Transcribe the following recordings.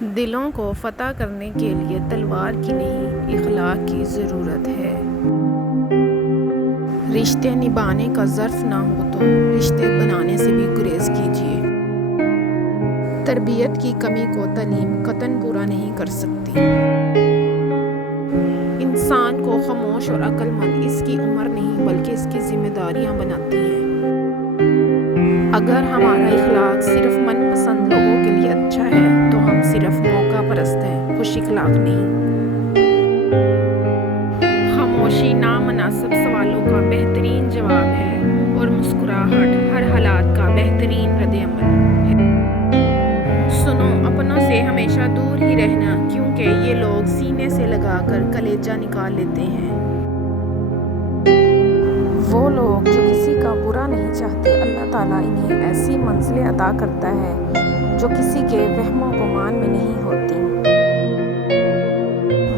دلوں کو فتح کرنے کے لیے تلوار کی نہیں، اخلاق کی ضرورت ہے۔ رشتے نبھانے کا ظرف نہ ہو تو رشتے بنانے سے بھی گریز کیجیے۔ تربیت کی کمی کو تعلیم قطعاً پورا نہیں کر سکتی۔ انسان کو خاموش اور عقل مند اس کی عمر نہیں بلکہ اس کی ذمہ داریاں بناتی ہیں۔ اگر ہمارا اخلاق صرف من پسند لوگوں کے لیے اچھا ہے تو ہم صرف موقع پرست ہیں، خوش اخلاق نہیں۔ خاموشی نامناسب سوالوں کا بہترین جواب ہے اور مسکراہٹ ہر حالات کا بہترین رد عمل ہے۔ سنو، اپنوں سے ہمیشہ دور ہی رہنا، کیونکہ یہ لوگ سینے سے لگا کر کلیجہ نکال لیتے ہیں۔ وہ لوگ جو کسی کا برا نہیں چاہتے، اللہ تعالیٰ انہیں ایسی منزلیں عطا کرتا ہے جو کسی کے وہم و گمان میں نہیں ہوتی۔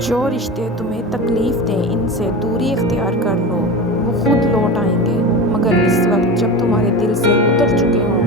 جو رشتے تمہیں تکلیف دیں ان سے دوری اختیار کر لو، وہ خود لوٹ آئیں گے، مگر اس وقت جب تمہارے دل سے اتر چکے ہوں۔